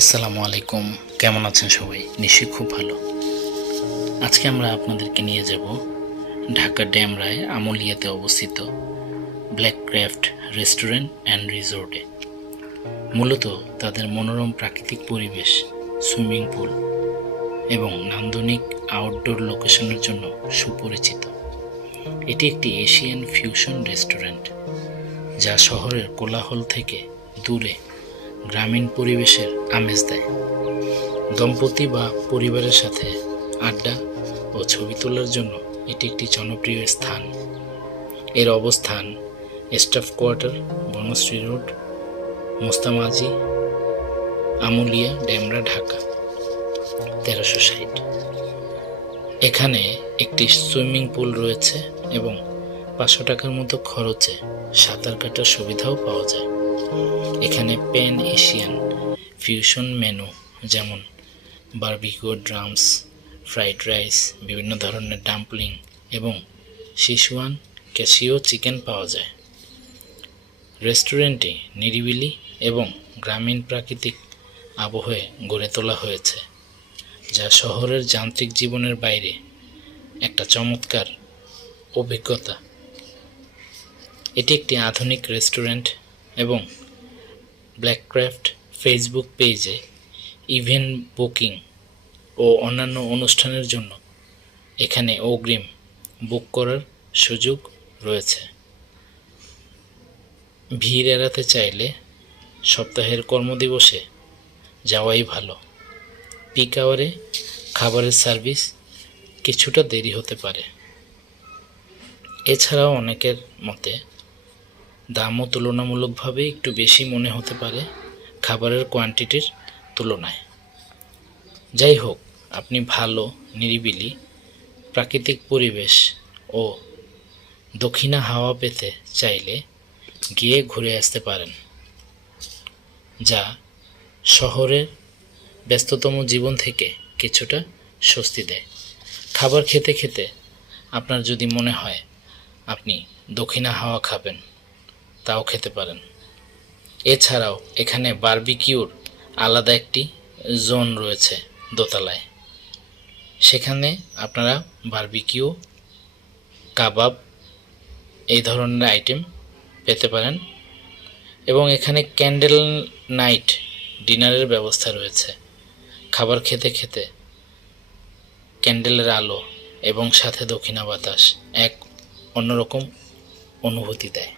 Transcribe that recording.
আসসালামু আলাইকুম, কেমন আছেন সবাই? নিশ্চয়ই খুব ভালো। আজকে আমরা আপনাদেরকে নিয়ে যাব ঢাকা ডেমরায় আমলিয়াতে অবস্থিত ব্ল্যাক ক্রাফট রেস্টুরেন্ট অ্যান্ড রিসোর্টে। মূলত তাদের মনোরম প্রাকৃতিক পরিবেশ, সুইমিং পুল এবং নান্দনিক আউটডোর লোকেশনের জন্য সুপরিচিত। এটি একটি এশিয়ান ফিউশন রেস্টুরেন্ট, যা শহরের কোলাহল থেকে দূরে গ্রামীণ পরিবেশের আমেজ দেয়। দম্পতি বা পরিবারের সাথে আড্ডা ও ছবি তোলার জন্য এটি একটি জনপ্রিয় স্থান। এর অবস্থান স্টাফ কোয়ার্টার, বনশ্রী রোড, মোস্তামাজি, আমুলিয়া, ডেমরা, ঢাকা 1360। এখানে একটি সুইমিং পুল রয়েছে এবং 500 টাকার মতো খরচে সাঁতার কাটার সুবিধাও পাওয়া যায়। এখানে প্যান এশিয়ান ফিউশন মেনু যেমন বারবিকিউ ড্রামস, ফ্রাইড রাইস, বিভিন্ন ধরনের ডাম্পলিং এবং শিশুয়ান ক্যাশিও চিকেন পাওয়া যায়। রেস্টুরেন্টটি নিরিবিলি এবং গ্রামীণ প্রাকৃতিক আবহে গড়ে তোলা হয়েছে, যা শহরের যান্ত্রিক জীবনের বাইরে একটা চমৎকার অভিজ্ঞতা। এটি একটি আধুনিক রেস্টুরেন্ট এবং ব্ল্যাক ক্রাফট ফেসবুক পেজে ইভেন্ট বুকিং ও অন্যান্য অনুষ্ঠানের জন্য এখানে অগ্রিম বুক করার সুযোগ রয়েছে। ভিড় এড়াতে চাইলে সপ্তাহের কর্মদিবসে যাওয়াই ভালো। পিক আওয়ারে খাবারের সার্ভিস কিছুটা দেরি হতে পারে। এছাড়াও অনেকের মতে দামও তুলনামূলকভাবে একটু বেশি মনে হতে পারে খাবারের কোয়ান্টিটির তুলনায়। যাই হোক, আপনি ভালো নিরিবিলি প্রাকৃতিক পরিবেশ ও দক্ষিণা হাওয়া পেতে চাইলে গিয়ে ঘুরে আসতে পারেন, যা শহরের ব্যস্ততম জীবন থেকে কিছুটা স্বস্তি দেয়। খাবার খেতে খেতে আপনার যদি মনে হয় আপনি দক্ষিণা হাওয়া খাবেন, তাও খেতে পারেন। এছাড়াও এখানে বারবিকিউর আলাদা একটি জোন রয়েছে দোতলায়। সেখানে আপনারা বারবিকিউ, কাবাব এই ধরনের আইটেম পেতে পারেন এবং এখানে ক্যান্ডেল নাইট ডিনারের ব্যবস্থা রয়েছে। খাবার খেতে খেতে ক্যান্ডেলের আলো এবং সাথে দক্ষিণা বাতাস এক অন্যরকম অনুভূতি দেয়।